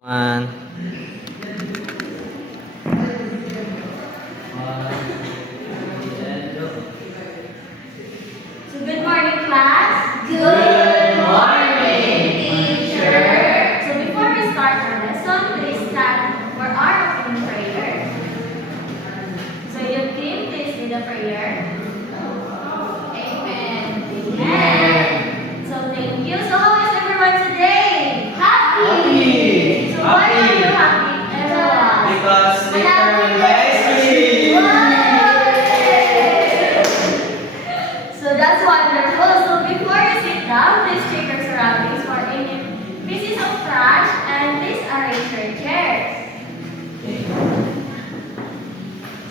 One. So good morning, class. Good morning, teacher. So before we start our lesson, please stand for our opening prayer. So your team, please lead the prayer. Amen. Amen. So thank you. So how is everyone today? Happy. So why are you happy, everyone? Because later Leslie. So that's wonderful. So before you sit down, please check your surroundings for any pieces of trash and please arrange your chairs.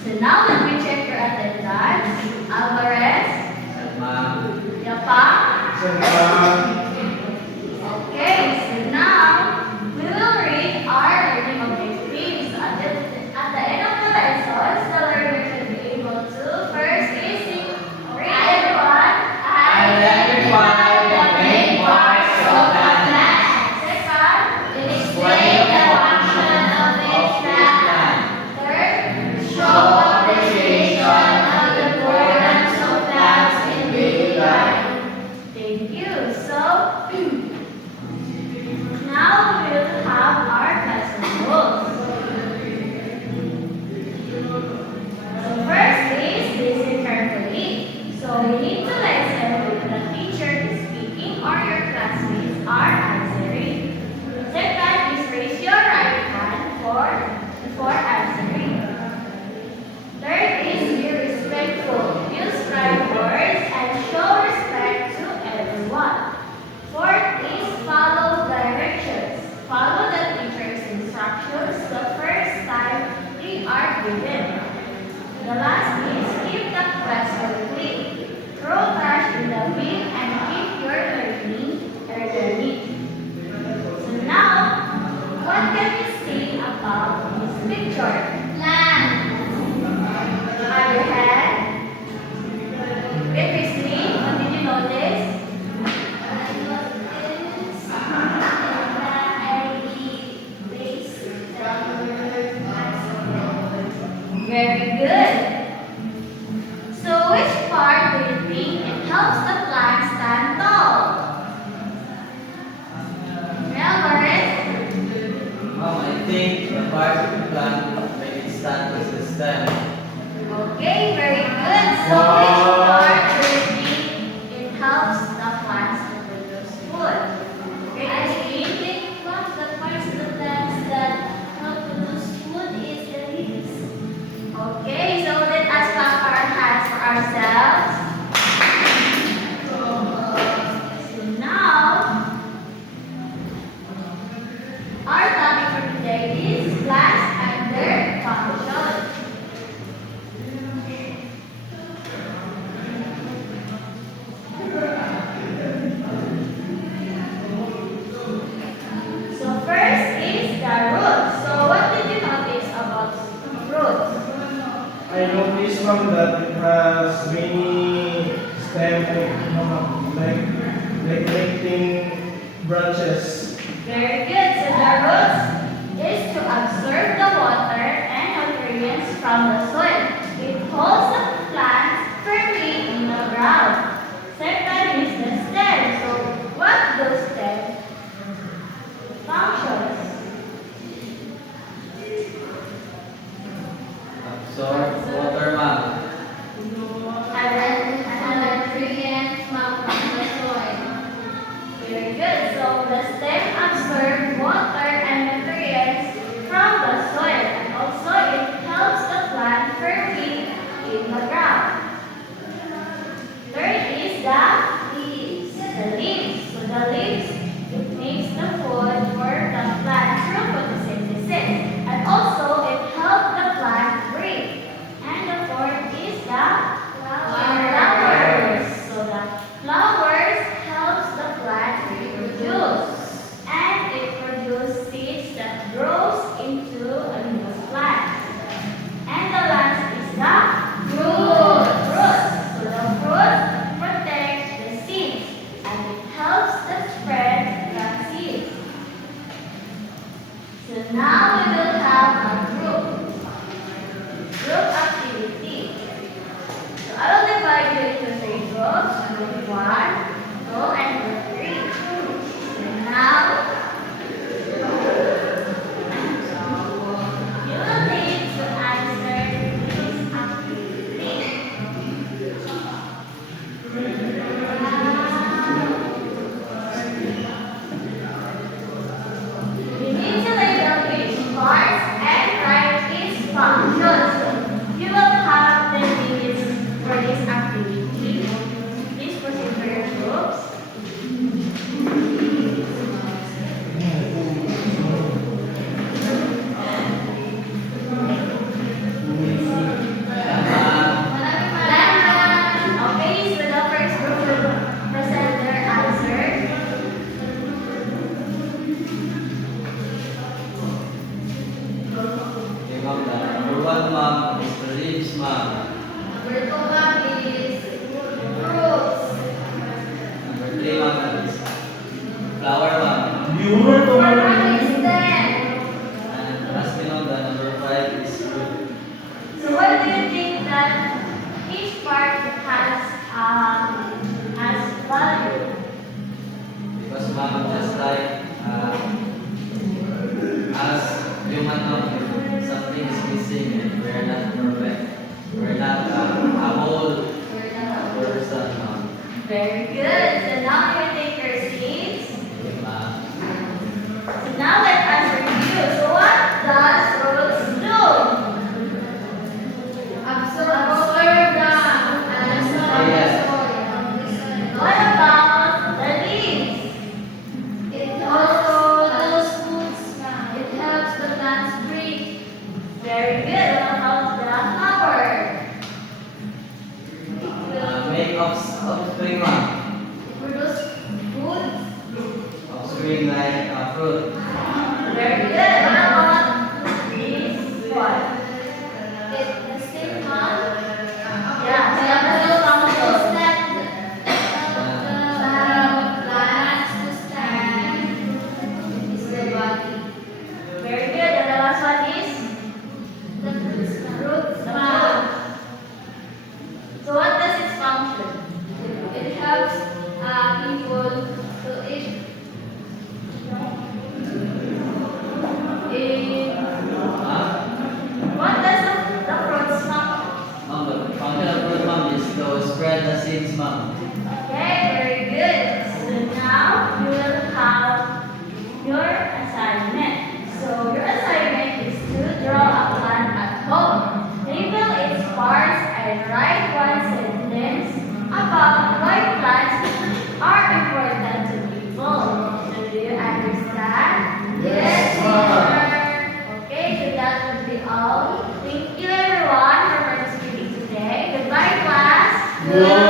So now let me check your attendance. Alvarez, Ma'am. Yapa. Okay, so now we will read our learning objectives. At the end of the lessons, the learner should be able to first listen, read everyone, Identify the main parts of the plant. Second, Explain the function of each plant. Third, Show appreciation of the importance of plants in daily life. thank you. So now we will have our lesson rules. So first is listen carefully. So we need to listen when the teacher is speaking or your classmates are answering. Second is raise your right hand before answering. Third is be respectful. Use right words and show respect to everyone. Fourth is follow directions. Follow the teacher's instructions the first time they are given. The last is keep the classroom clean. Throw trash in the bin and keep your learning organic. So now, what can you say about this picture? Land. Other hand. Okay, Christine, what did you notice? Very good. So which part do you think it helps the plant stand tall? Alvarez? Ma'am, I think the parts of the plant make it stand is the stem. Okay, very good. So which part do you think it helps the plants to produce food? Okay, I Christine? think one of the parts of the plants that help produce food is the leaves. Okay, so let us clap our hands for ourselves. So now, our topic for today is plants and their function. So first is the roots. So what did you notice about roots? I noticed one that it has many stem like connecting branches. Very good. So the roots is to absorb the water and nutrients from the soil. It holds the plants firmly in the ground. Second is the stem. So what does stem functions? Absorb water, ma'am. Nutrients from the soil. Very good. So the stem absorbs So now we will have a group activity. So I will divide you into 3 groups, group 1, 2, and group 3. So now you will need to answer this activity. You need to label each part and write its functions. You will have 10 minutes for this activity. Please proceed for your groups. Okay, so the first group will present their answer. Okay, ma'am. The number 1, ma'am, is the leaves, ma'am. Number 2 ma'am is fruits. Number 3, ma'am, is flower, ma'am. Viewer to Number 1 is stem. And lastly, ma'am, the number 5 is fruit. So what do you think that each part has value? Because, ma'am, just like as human, ma'am, something is missing and we're not perfect. We're not a whole person, ma'am. Very good. So now you take your seats. Okay, ma'am. So now let us review. So what does roots do? Absorb Yes. What about the leaves? It helps the plants breathe. Very good. What about the flower? Make offspring, ma'am. Produce food. Offspring like fruit. Very good. What about this one? The stigma Yeah, so that is the function. plants to stand is the body. Very good. And the last one is The fruits the fruit. So what does its function? It helps people to eat. Huh? What does the fruits function? Ma'am, the function of fruit, ma'am, is to spread the seeds, ma'am. Okay, very good. So now you will have your assignment. So your assignment is to draw a plant at home. Label its parts and write one sentence about why plants are important to people. So do you understand? Yes, ma'am. Okay, so that would be all. Thank you everyone for participating today. Goodbye class. Good.